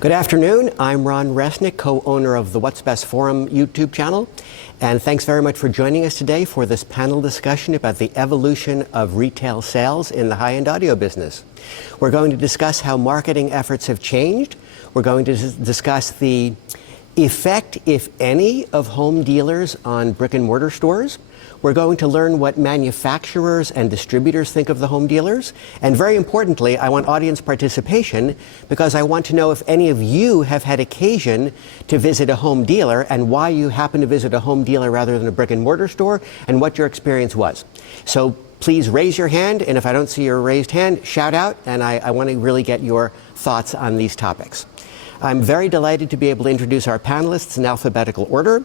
Good afternoon. I'm Ron Resnick, co-owner of the What's Best Forum YouTube channel. And thanks very much for joining us today for this panel discussion about the evolution of retail sales in the high-end audio business. We're going to discuss how marketing efforts have changed. We're going to discuss the effect, if any, of home dealers on brick and mortar stores. We're going to learn what manufacturers and distributors think of the home dealers. And very importantly, I want audience participation because I want to know if any of you have had occasion to visit a home dealer and why you happen to visit a home dealer rather than a brick and mortar store and what your experience was. So please raise your hand, and if I don't see your raised hand, shout out, and I want to really get your thoughts on these topics. I'm very delighted to be able to introduce our panelists in alphabetical order.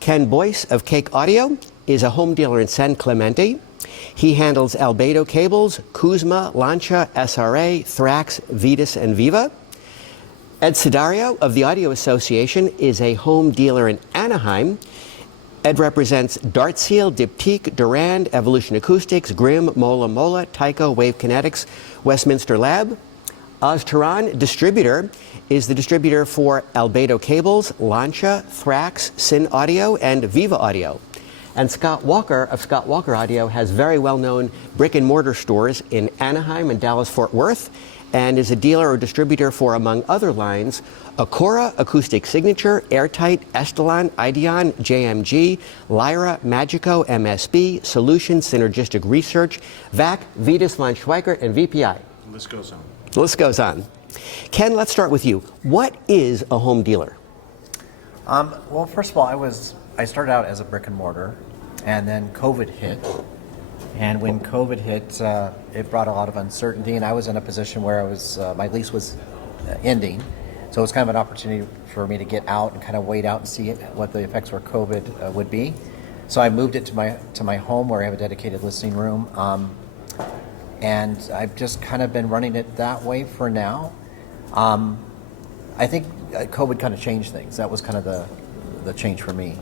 Ken Boyce of Cake Audio is a home dealer in San Clemente. He handles Albedo cables, Kuzma, Lancia, SRA, Thrax, Vetus, and Viva. Ed Sudario of the Audio Association is a home dealer in Anaheim. Ed represents Dartseal, Diptyque, Durand, Evolution Acoustics, Grimm, Mola Mola, Tyco, Wave Kinetics, Westminster Lab. Oz Turan, distributor, is the distributor for Albedo cables, Lancia, Thrax, Syn Audio, and Viva Audio. And Scott Walker of Scott Walker Audio has very well-known brick and mortar stores in Anaheim and Dallas-Fort Worth, and is a dealer or distributor for, among other lines, Acora, Acoustic Signature, Airtight, Estelon, Ideon, JMG, Lyra, Magico, MSB, Solutions, Synergistic Research, VAC, Vetus, von Schweikert, and VPI. The list goes on. The list goes on. Ken, let's start with you. What is a home dealer? Well, first of all, I started out as a brick and mortar, and then COVID hit. And when COVID hit, it brought a lot of uncertainty, and I was in a position where my lease was ending. So it was kind of an opportunity for me to get out and kind of wait out and see what the effects for COVID would be. So I moved it to my home where I have a dedicated listening room. And I've just kind of been running it that way for now. I think COVID kind of changed things. That was kind of the change for me.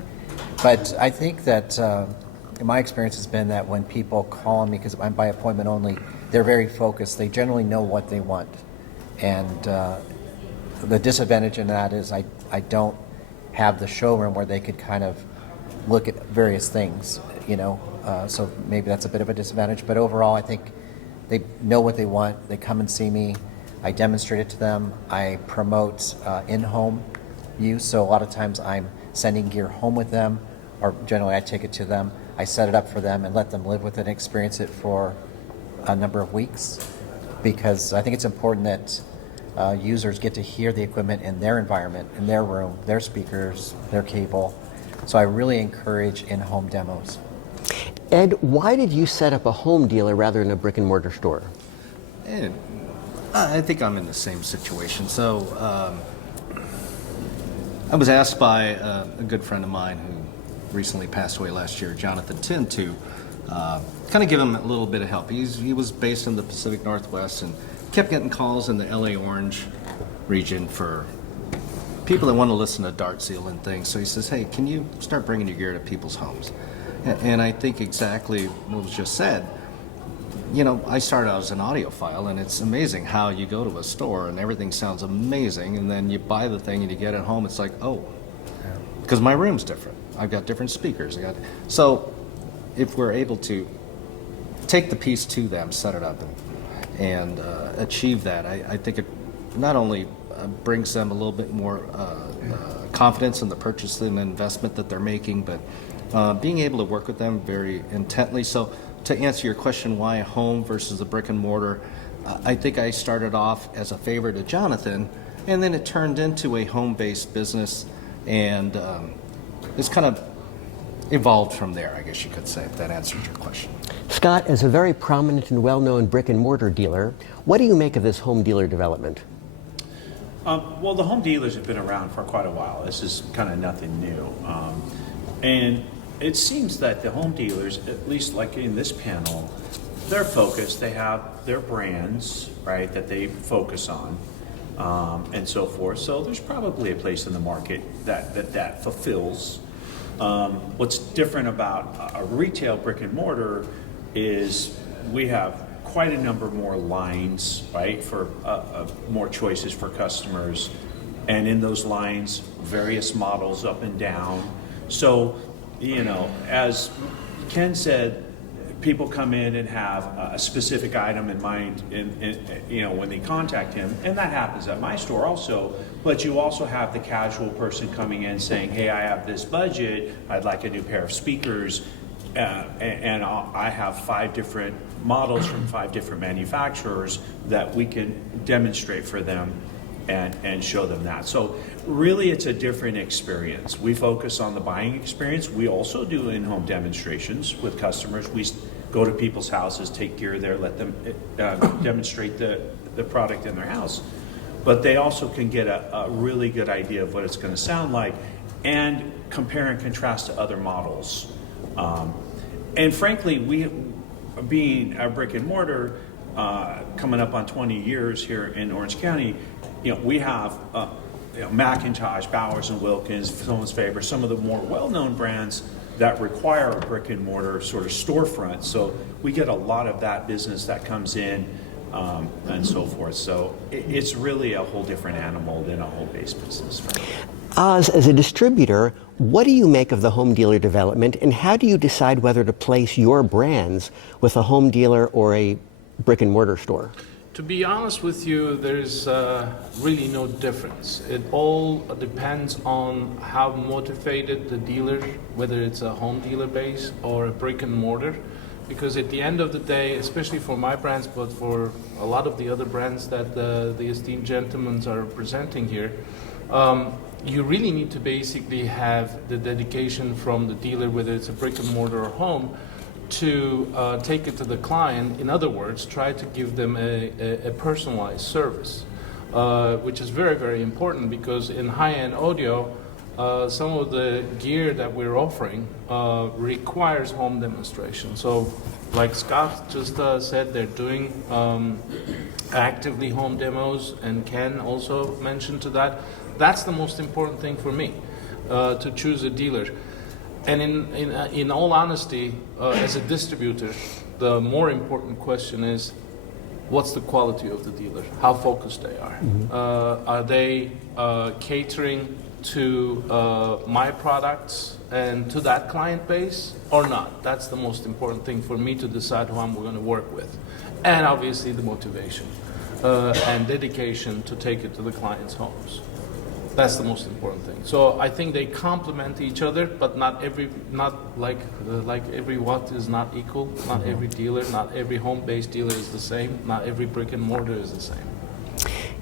But I think that my experience has been that when people call on me, because I'm by appointment only, they're very focused. They generally know what they want. And the disadvantage in that is I don't have the showroom where they could kind of look at various things, so maybe that's a bit of a disadvantage. But overall, I think they know what they want. They come and see me. I demonstrate it to them. I promote in-home use. So a lot of times I'm sending gear home with them, or generally I take it to them. I set it up for them and let them live with it and experience it for a number of weeks, because I think it's important that users get to hear the equipment in their environment, in their room, their speakers, their cable. So I really encourage in-home demos. Ed, why did you set up a home dealer rather than a brick and mortar store? And I think I'm in the same situation. So I was asked by a good friend of mine who recently passed away last year, Jonathan Tin, to kind of give him a little bit of help. He was based in the Pacific Northwest and kept getting calls in the LA Orange region for people that want to listen to Dartseal and things. So he says, hey, can you start bringing your gear to people's homes? And I think exactly what was just said. I started out as an audiophile, and it's amazing how you go to a store and everything sounds amazing, and then you buy the thing and you get it home, it's like, oh, because my room's different. I've got different speakers. So if we're able to take the piece to them, set it up, and achieve that, I think it not only brings them a little bit more confidence in the purchase and investment that they're making, but being able to work with them very intently. So to answer your question, why a home versus a brick and mortar, I think I started off as a favor to Jonathan, and then it turned into a home-based business, and it's kind of evolved from there, I guess you could say, if that answers your question. Scott, as a very prominent and well-known brick and mortar dealer, what do you make of this home dealer development? Well, the home dealers have been around for quite a while. This is kind of nothing new. And it seems that the home dealers, at least like in this panel, they're focused. They have their brands, right, that they focus on, and so forth. So there's probably a place in the market that fulfills. What's different about a retail brick and mortar is we have quite a number more lines, right, for more choices for customers. and in those lines, various models up and down. So, as Ken said, people come in and have a specific item in mind, when they contact him, and that happens at my store also. But you also have the casual person coming in saying, "Hey, I have this budget. I'd like a new pair of speakers, and I have 5 different models from 5 different manufacturers that we can demonstrate for them and show them that." So really, it's a different experience. We focus on the buying experience. We also do in-home demonstrations with customers. We go to people's houses, take gear there, let them demonstrate the product in their house. But they also can get a really good idea of what it's going to sound like and compare and contrast to other models. And frankly, we, being a brick and mortar, coming up on 20 years here in Orange County, we have Macintosh, Bowers & Wilkins, Phillips Faber, some of the more well-known brands that require a brick and mortar sort of storefront. So we get a lot of that business that comes in and so forth. So it's really a whole different animal than a home-based business. As a distributor, what do you make of the home dealer development, and how do you decide whether to place your brands with a home dealer or a brick and mortar store? To be honest with you, there's really no difference. It all depends on how motivated the dealer, whether it's a home dealer base or a brick and mortar. Because at the end of the day, especially for my brands, but for a lot of the other brands that the esteemed gentlemen are presenting here, you really need to basically have the dedication from the dealer, whether it's a brick and mortar or home, to take it to the client. In other words, try to give them a personalized service, which is very, very important, because in high-end audio, some of the gear that we're offering requires home demonstration. So like Scott just said, they're doing actively home demos, and Ken also mentioned to that. That's the most important thing for me, to choose a dealer. And in all honesty, as a distributor, the more important question is, what's the quality of the dealer? How focused they are? Mm-hmm. Are they catering to my products and to that client base or not? That's the most important thing for me to decide who I'm going to work with. And obviously the motivation and dedication to take it to the client's homes. That's the most important thing. So I think they complement each other, but not like every watt is not equal. Not every dealer, not every home-based dealer is the same. Not every brick and mortar is the same.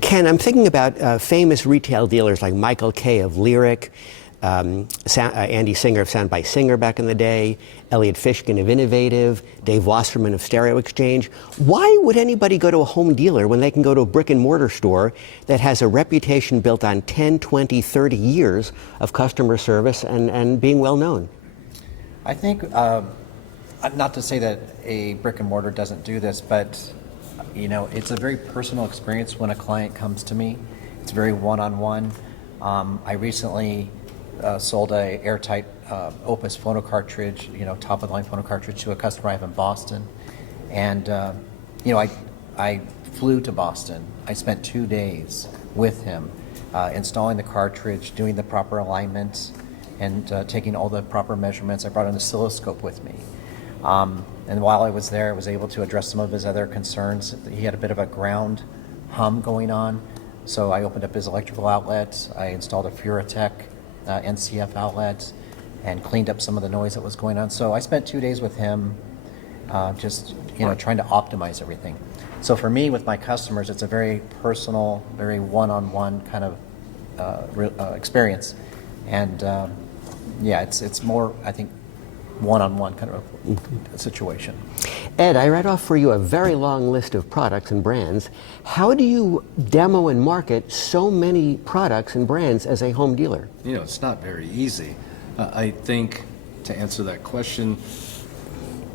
Ken, I'm thinking about famous retail dealers like Michael Kay of Lyric, Andy Singer of Sound by Singer back in the day, Elliot Fishkin of Innovative, Dave Wasserman of Stereo Exchange. Why would anybody go to a home dealer when they can go to a brick and mortar store that has a reputation built on 10, 20, 30 years of customer service and being well known? I think, not to say that a brick and mortar doesn't do this, but it's a very personal experience when a client comes to me. It's very one-on-one. I recently sold a airtight Opus phono cartridge, top of the line phono cartridge, to a customer I have in Boston. And I flew to Boston. I spent 2 days with him, installing the cartridge, doing the proper alignments, and taking all the proper measurements. I brought an oscilloscope with me. And while I was there, I was able to address some of his other concerns. He had a bit of a ground hum going on, so I opened up his electrical outlets. I installed a Furatech NCF outlet and cleaned up some of the noise that was going on. So I spent 2 days with him, just trying to optimize everything. So for me, with my customers, it's a very personal, very one-on-one kind of experience, and it's more, I think, one-on-one kind of a situation. Ed, I read off for you a very long list of products and brands. How do you demo and market so many products and brands as a home dealer? It's not very easy. I think, to answer that question,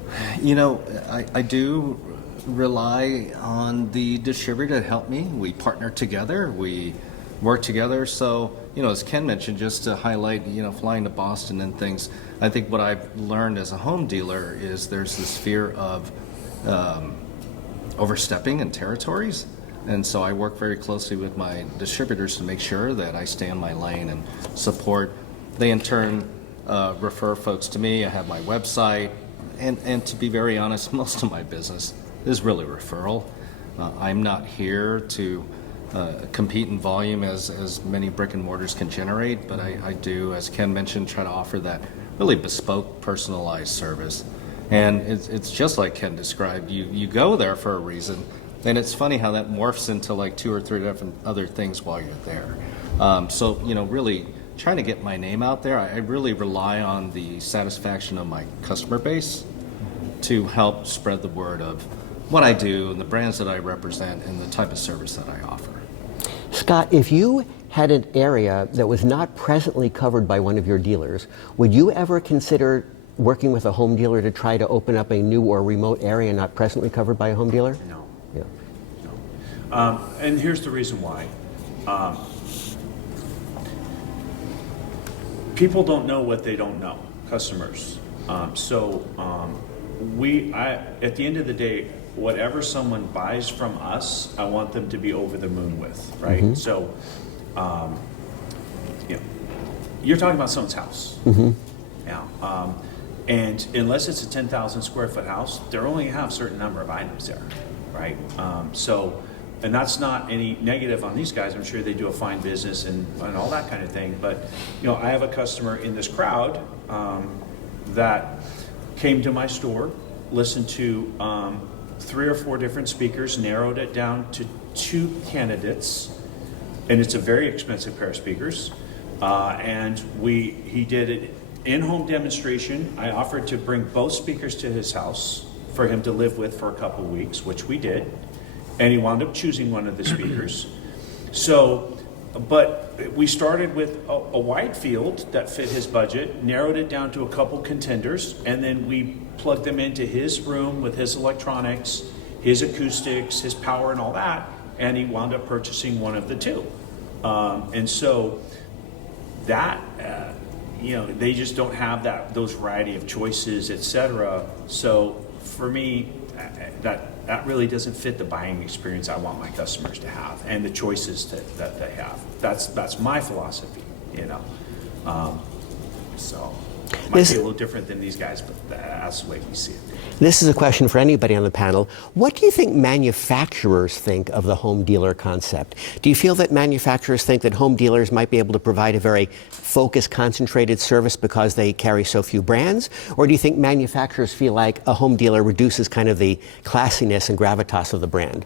I do rely on the distributor to help me. We partner together. We work together. So, as Ken mentioned, just to highlight, flying to Boston and things, I think what I've learned as a home dealer is there's this fear of overstepping in territories. And so I work very closely with my distributors to make sure that I stay in my lane and support. They in turn refer folks to me. I have my website. And to be very honest, most of my business is really referral. I'm not here to compete in volume as many brick and mortars can generate, but I do, as Ken mentioned, try to offer that really bespoke, personalized service. And it's just like Ken described. You go there for a reason, and it's funny how that morphs into like 2 or 3 different other things while you're there. So, really trying to get my name out there, I really rely on the satisfaction of my customer base to help spread the word of what I do and the brands that I represent and the type of service that I offer. Scott, if you had an area that was not presently covered by one of your dealers, would you ever consider working with a home dealer to try to open up a new or remote area not presently covered by a home dealer? No. Yeah. No. And here's the reason why. People don't know what they don't know, customers. At the end of the day, whatever someone buys from us, I want them to be over the moon with, right? Mm-hmm. So, you're talking about someone's house. Mm-hmm. Now, and unless it's a 10,000 square foot house, they're only going to have a certain number of items there, right? And that's not any negative on these guys. I'm sure they do a fine business and all that kind of thing. But, I have a customer in this crowd that came to my store, listened to 3 or 4 different speakers, narrowed it down to 2 candidates, and it's a very expensive pair of speakers. And he did it in-home demonstration. I offered to bring both speakers to his house for him to live with for a couple weeks, which we did. And he wound up choosing one of the speakers. So, but we started with a wide field that fit his budget, narrowed it down to a couple contenders, and then we plugged them into his room with his electronics, his acoustics, his power, and all that, and he wound up purchasing one of the 2. And so that, they just don't have those variety of choices, etc. So for me, that really doesn't fit the buying experience I want my customers to have and the choices that they have. That's my philosophy, So it might be a little different than these guys, but that's the way we see it. This is a question for anybody on the panel. What do you think manufacturers think of the home dealer concept? Do you feel that manufacturers think that home dealers might be able to provide a very focused, concentrated service because they carry so few brands? Or do you think manufacturers feel like a home dealer reduces kind of the classiness and gravitas of the brand?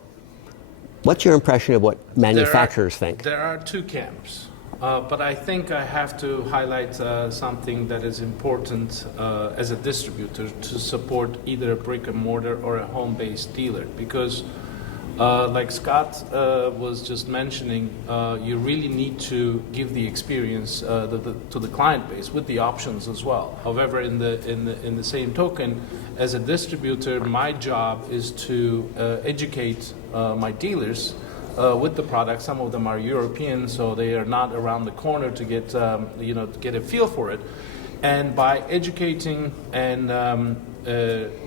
What's your impression of what manufacturers think? There are 2 camps. But I think I have to highlight something that is important as a distributor to support either a brick and mortar or a home-based dealer, because like Scott was just mentioning, you really need to give the experience to the client base with the options as well. However, in the same token, as a distributor, my job is to educate my dealers with the product. Some of them are European, so they are not around the corner to get to get a feel for it. And by educating and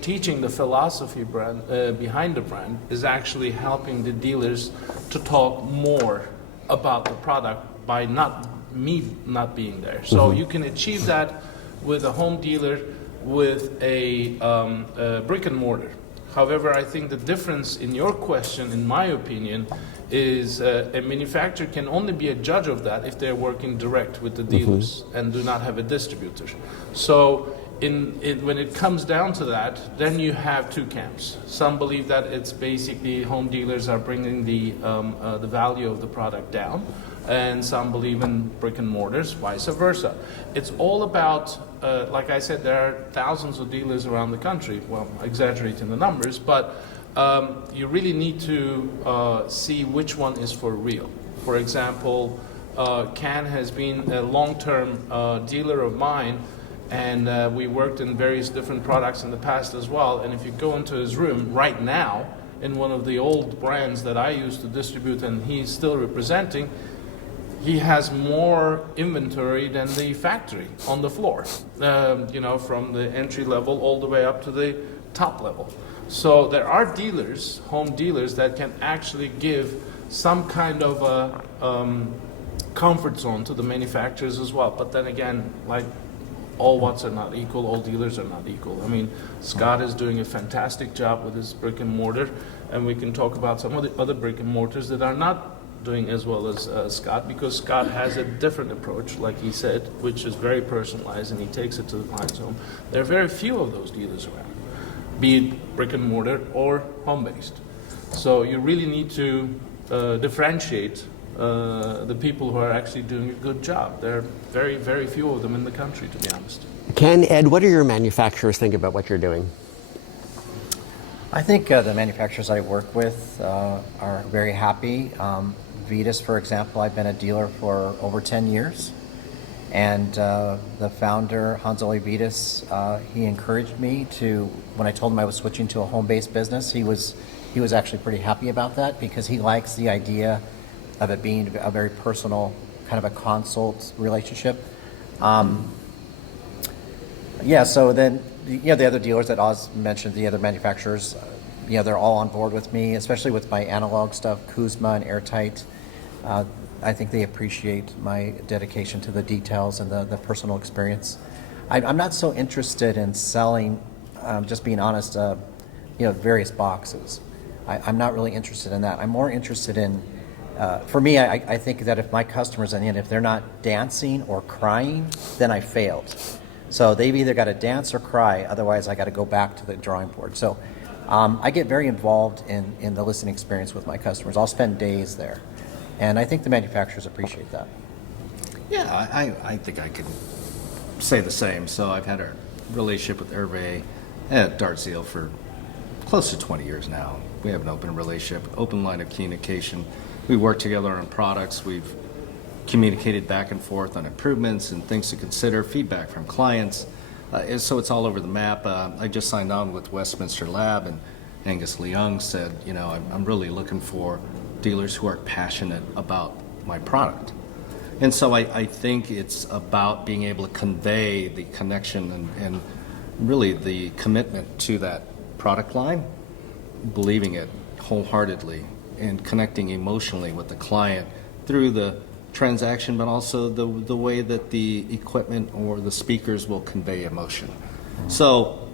teaching the philosophy behind the brand is actually helping the dealers to talk more about the product by not being there. So you can achieve that with a home dealer, with a brick and mortar. However, I think the difference in your question, in my opinion, is a manufacturer can only be a judge of that if they're working direct with the dealers and do not have a distributor. So when it comes down to that, then you have 2 camps. Some believe that it's basically home dealers are bringing the value of the product down, and some believe in brick and mortars, vice versa. It's all about, like I said, there are thousands of dealers around the country. Well, exaggerating the numbers, but you really need to see which one is for real. For example, Ken has been a long-term dealer of mine, and we worked in various different products in the past as well. And if you go into his room right now, in one of the old brands that I used to distribute and he's still representing, he has more inventory than the factory on the floor, from the entry level all the way up to the top level. So there are dealers, home dealers, that can actually give some kind of a comfort zone to the manufacturers as well. But then again, like all Watts are not equal, all dealers are not equal. I mean, Scott is doing a fantastic job with his brick and mortar, and we can talk about some of the other brick and mortars that are not doing as well as Scott, because Scott has a different approach, like he said, which is very personalized, and he takes it to the client's home. There are very few of those dealers around, be it brick and mortar or home-based. So you really need to differentiate the people who are actually doing a good job. There are very, very few of them in the country, to be honest. Ken, Ed, what do your manufacturers think about what you're doing? I think the manufacturers I work with are very happy. Vitas, for example, I've been a dealer for over 10 years. And the founder, Hans-Ole Vitas, he encouraged me to, when I told him I was switching to a home-based business, he was actually pretty happy about that, because he likes the idea of it being a very personal, kind of a consult relationship. So then, the other dealers that Oz mentioned, the other manufacturers, they're all on board with me, especially with my analog stuff, Kuzma and Airtight. I think they appreciate my dedication to the details and the personal experience. I'm not so interested in selling, just being honest, various boxes. I'm not really interested in that. I'm more interested in, for me, I think that if my customers, and if they're not dancing or crying, then I failed. So they've either got to dance or cry, otherwise I got to go back to the drawing board. So I get very involved in the listening experience with my customers. I'll spend days there. And I think the manufacturers appreciate that. Yeah, I think I can say the same. So I've had a relationship with Hervé at Dartzeal for close to 20 years now. We have an open relationship, open line of communication. We work together on products. We've communicated back and forth on improvements and things to consider, feedback from clients. So it's all over the map. I just signed on with Westminster Lab, and Angus Leung said, I'm really looking for dealers who are passionate about my product. And so I think it's about being able to convey the connection and really the commitment to that product line, believing it wholeheartedly, and connecting emotionally with the client through the transaction, but also the way that the equipment or the speakers will convey emotion. So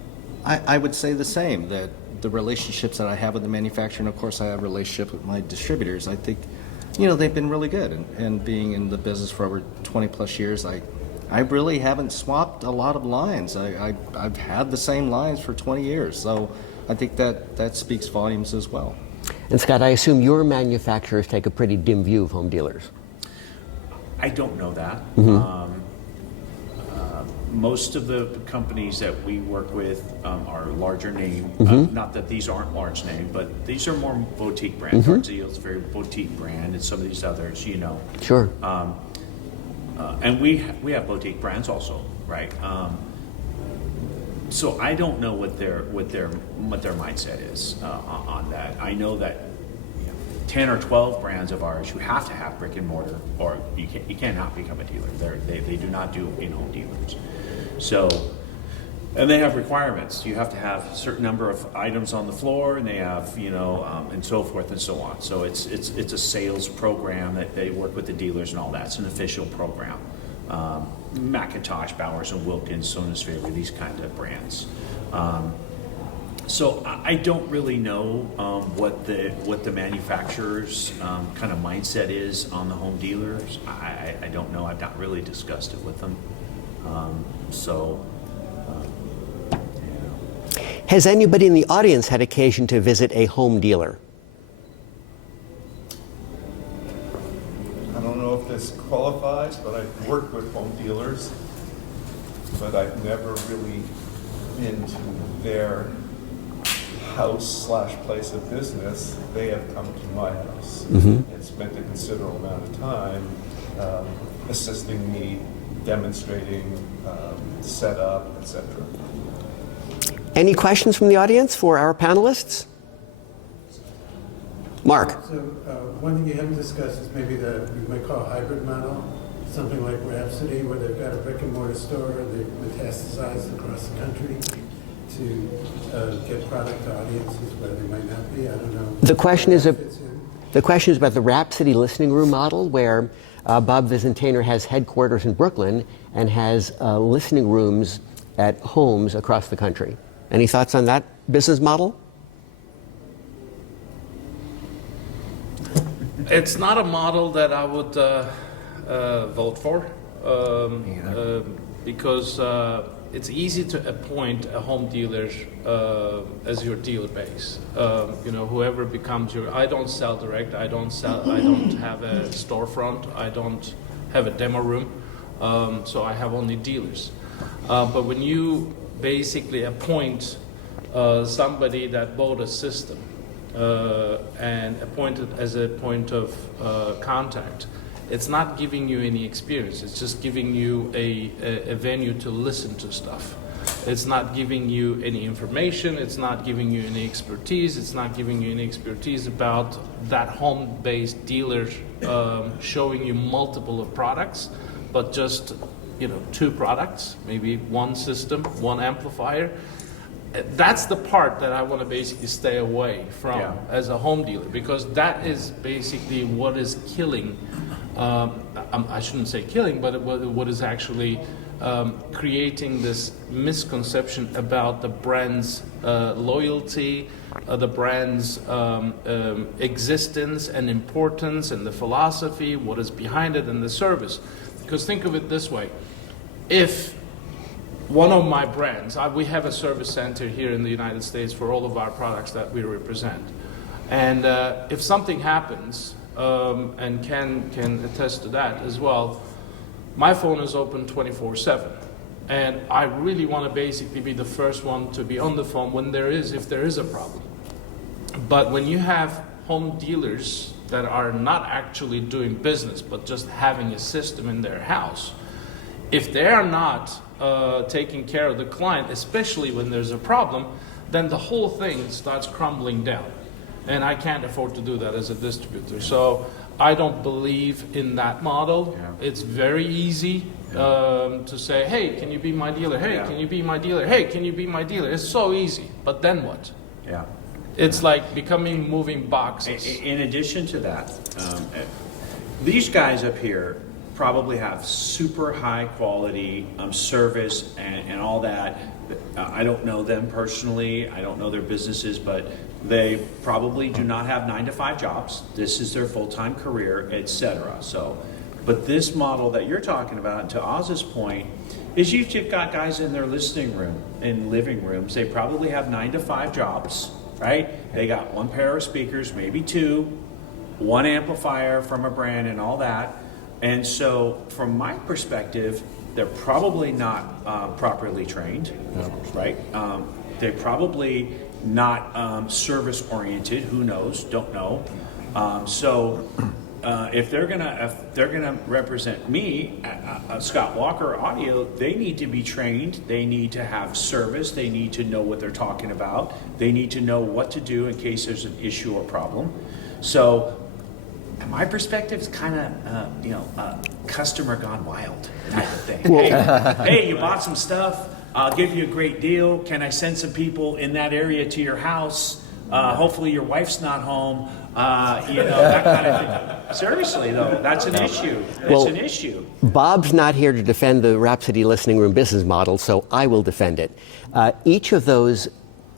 I would say the same, that the relationships that I have with the manufacturer, and of course I have a relationship with my distributors, I think, they've been really good. And being in the business for over 20 plus years, I really haven't swapped a lot of lines. I've had the same lines for 20 years. So I think that speaks volumes as well. And Scott, I assume your manufacturers take a pretty dim view of home dealers. I don't know that. Most of the companies that we work with are larger name. Not that these aren't large name, but these are more boutique brands. Dartzeal is a very boutique brand, and some of these others, Sure. And we have boutique brands also, right? So I don't know what their mindset is on that. I know that 10 or 12 brands of ours, you have to have brick and mortar, or you cannot become a dealer. They do not do in-home dealers. So, and they have requirements. You have to have a certain number of items on the floor, and they have, and so forth and so on. So it's a sales program that they work with the dealers and all that. It's an official program. Macintosh, Bowers and Wilkins, Sonus Fairley, these kind of brands. So I don't really know what the manufacturer's kind of mindset is on the home dealers. I don't know. I've not really discussed it with them. Has anybody in the audience had occasion to visit a home dealer? I don't know if this qualifies, but I've worked with home dealers, but I've never really been to their house/place of business. They have come to my house and spent a considerable amount of time assisting me, demonstrating, setup, etc. Any questions from the audience for our panelists? Mark. So one thing you haven't discussed is maybe we might call a hybrid model, something like Rhapsody, where they've got a brick and mortar store and they metastasize across the country. to get product to audiences where they might not be? I don't know. The question is How that fits in. the question is about the Rhapsody Listening Room model, where Bob Vizentainer has headquarters in Brooklyn and has listening rooms at homes across the country. Any thoughts on that business model? It's not a model that I would vote for because it's easy to appoint a home dealer as your dealer base. Whoever becomes your. I don't sell direct. I don't have a storefront. I don't have a demo room. So I have only dealers. But when you basically appoint somebody that bought a system and appointed as a point of contact, it's not giving you any experience. It's just giving you a venue to listen to stuff. It's not giving you any information. It's not giving you any expertise. It's not giving you any expertise about that home-based dealer showing you multiple of products, but just 2 products, maybe 1 system, 1 amplifier. That's the part that I want to basically stay away from as a home dealer, because that is basically what is killing. I shouldn't say killing, but what is actually creating this misconception about the brand's loyalty, the brand's existence and importance, and the philosophy, what is behind it, and the service. Because think of it this way: if one of my brands, we have a service center here in the United States for all of our products that we represent. And if something happens, and can attest to that as well, my phone is open 24/7. And I really want to basically be the first one to be on the phone if there is a problem. But when you have home dealers that are not actually doing business, but just having a system in their house, if they are not taking care of the client, especially when there's a problem, then the whole thing starts crumbling down. And I can't afford to do that as a distributor. So I don't believe in that model. Yeah. It's very easy to say, hey, can you be my dealer? Hey, can you be my dealer? Hey, can you be my dealer? It's so easy. But then what? Yeah. It's like becoming moving boxes. In addition to that, these guys up here probably have super high quality service and all that. I don't know them personally. I don't know their businesses, but they probably do not have 9-to-5 jobs. This is their full-time career, etc. So, but this model that you're talking about, to Oz's point, is you've got guys in their listening room, in living rooms. They probably have 9-to-5 jobs, right? They got 1 pair of speakers, maybe 2, 1 amplifier from a brand and all that. And so from my perspective, they're probably not properly trained, right? They're probably not service oriented. Who knows? Don't know. So if they're gonna represent me, Scott Walker Audio, they need to be trained. They need to have service. They need to know what they're talking about. They need to know what to do in case there's an issue or problem. So my perspective is kind of, customer gone wild type of thing. Hey, you bought some stuff. I'll give you a great deal. Can I send some people in that area to your house? Hopefully your wife's not home. That kind of thing. Seriously, though, that's an issue. It's an issue. Bob's not here to defend the Rhapsody Listening Room business model, so I will defend it. Each of those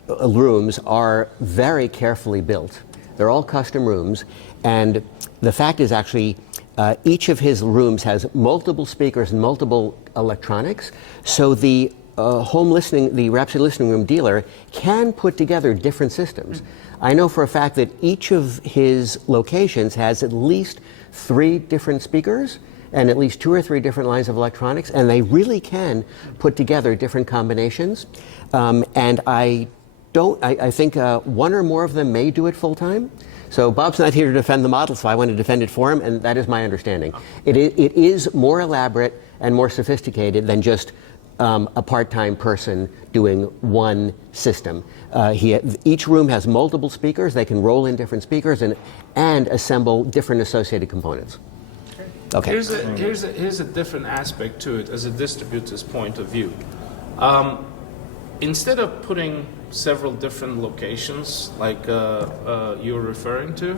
rooms are very carefully built. They're all custom rooms, and the fact is actually each of his rooms has multiple speakers and multiple electronics, so the the Rhapsody Listening Room dealer can put together different systems. I know for a fact that each of his locations has at least 3 different speakers and at least 2 or 3 different lines of electronics, and they really can put together different combinations. And I think 1 or more of them may do it full time. So Bob's not here to defend the model, so I want to defend it for him, and that is my understanding. It is more elaborate and more sophisticated than just a part-time person doing 1 system. Each room has multiple speakers. They can roll in different speakers and assemble different associated components. Okay. Here's a different aspect to it as a distributor's point of view. instead of putting several different locations like you're referring to,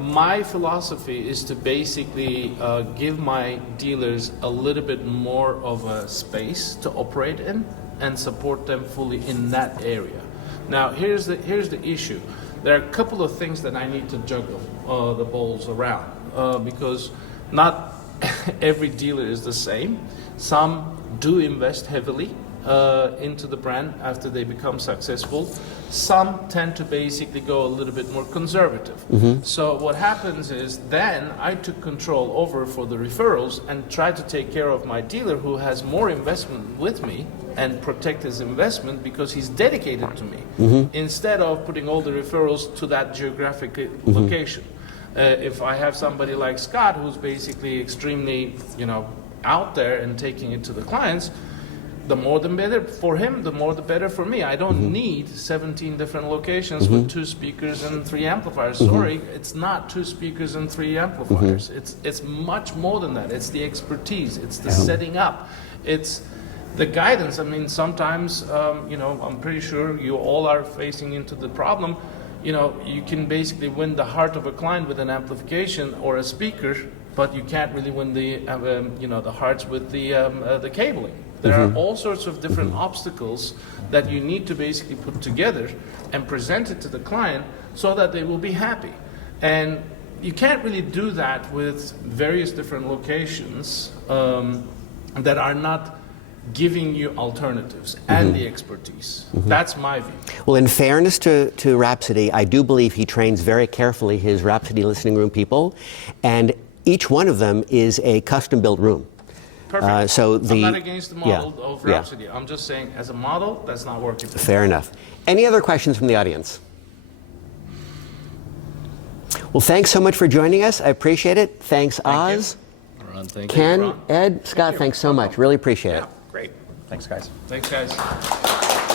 my philosophy is to basically give my dealers a little bit more of a space to operate in and support them fully in that area. Now, here's the issue. There are a couple of things that I need to juggle the balls around because not every dealer is the same. Some do invest heavily into the brand after they become successful. Some tend to basically go a little bit more conservative. So what happens is then I took control over for the referrals and tried to take care of my dealer who has more investment with me and protect his investment because he's dedicated to me instead of putting all the referrals to that geographic location. If I have somebody like Scott who's basically extremely, out there and taking it to the clients, the more the better for him, the more the better for me. I don't need 17 different locations with 2 speakers and 3 amplifiers. Sorry, it's not 2 speakers and 3 amplifiers. It's much more than that. It's the expertise. It's the setting up. It's the guidance. I mean, sometimes, I'm pretty sure you all are facing into the problem. You can basically win the heart of a client with an amplification or a speaker, but you can't really win the hearts with the cabling. There are all sorts of different obstacles that you need to basically put together and present it to the client so that they will be happy. And you can't really do that with various different locations that are not giving you alternatives and the expertise. That's my view. Well, in fairness to Rhapsody, I do believe he trains very carefully his Rhapsody Listening Room people, and each one of them is a custom-built room. Perfect. I'm not against the model of Yeah. Rhapsody. I'm just saying, as a model, that's not working for me. Fair enough. Any other questions from the audience? Well, thanks so much for joining us. I appreciate it. Thanks, Oz, Ron, thank you. Ken, Ron. Ed, Scott, thanks so much. Really appreciate it. Great. Thanks, guys. Thanks, guys.